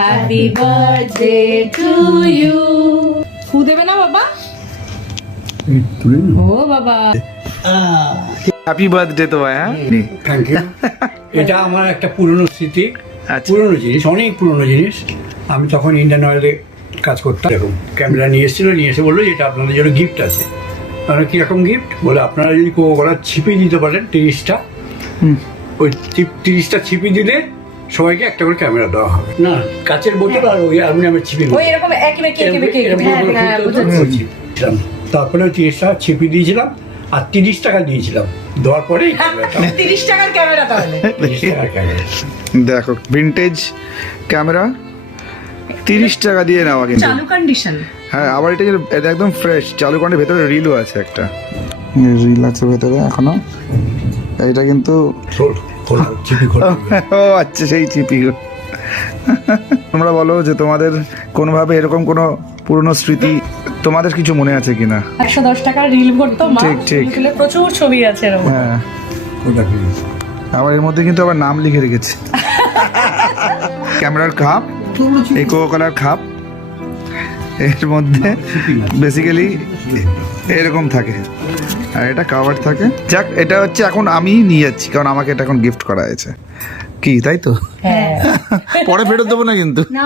Happy birthday to you. ফু দেবে না বাবা? ও বাবা, হ্যাপি বার্থডে তো ভাই। হ্যাঁ, থ্যাংক ইউ। এটা আমার একটা পুরনো স্মৃতি, আচ্ছা। পুরনো জিনিস, অনেক পুরনো জিনিস। আমি তখন ইন্ডিয়ান অয়েলে কাজ করতাম। এরকম ক্যামেরা নিয়ে এসেছিল, নিয়ে এসে বললো যে এটা আপনাদের জন্য গিফট আছে। আমরা কীরকম গিফট বলে, আপনারা যদি কোকা-কোলা ছিপি দিতে পারেন 30টা, ওই 30টা ছিপি দিলে সবাইকে একটা করে ক্যামেরা দেওয়া হবে। না, কাচের বোতল আর ওই অ্যালুমিনিয়ামের ছিপি। ওই এরকম একই বেঁকে একই বেঁকে। এরকম হ্যাঁ করে হ্যাঁ খুলতে হতো, বুঝেছি। ছিলাম। তারপরে ওই 30টা ছিপি দিয়েছিলাম আর 30 টাকা দিয়েছিলাম। দেওয়ার পরে 30 টাকার ক্যামেরা তাহলে। 30 টাকার ক্যামেরা। দেখো ভিন্টেজ ক্যামেরা 30 টাকা দিয়ে নেওয়া কিন্তু। চালু কন্ডিশন। হ্যাঁ, আবার এটা একদম ফ্রেশ। চালু করে ভেতরে রিলও আছে একটা, রিল আছে ভেতরে এখনো। এটা কিন্তু খোলা, ছিপি খোলা। ও আচ্ছা, সেই চিপি। তোমরা বলো যে তোমাদের কোনোভাবে এরকম কোনো পুরনো স্মৃতি তোমাদের কিছু মনে আছে কিনা? 110 টাকার রিল ভরতো মা। ঠিক, ঠিক। রিলে প্রচুর ছবি আছে এরকম। হ্যাঁ, ওটা কি? আবার এর মধ্যে কিন্তু আবার নাম লিখে রেখেছে। ক্যামেরার খাপ, এই কোকা-কোলার খাপ, এর মধ্যে বেসিক্যালি এরকম থাকে আর এটা কাভার থাকে। যাক, এটা হচ্ছে এখন আমি নিয়ে যাচ্ছি কারণ আমাকে এটা এখন গিফট করা হয়েছে। কি তাই তো? হ্যাঁ। পরে ফেরত দেবো না কিন্তু। না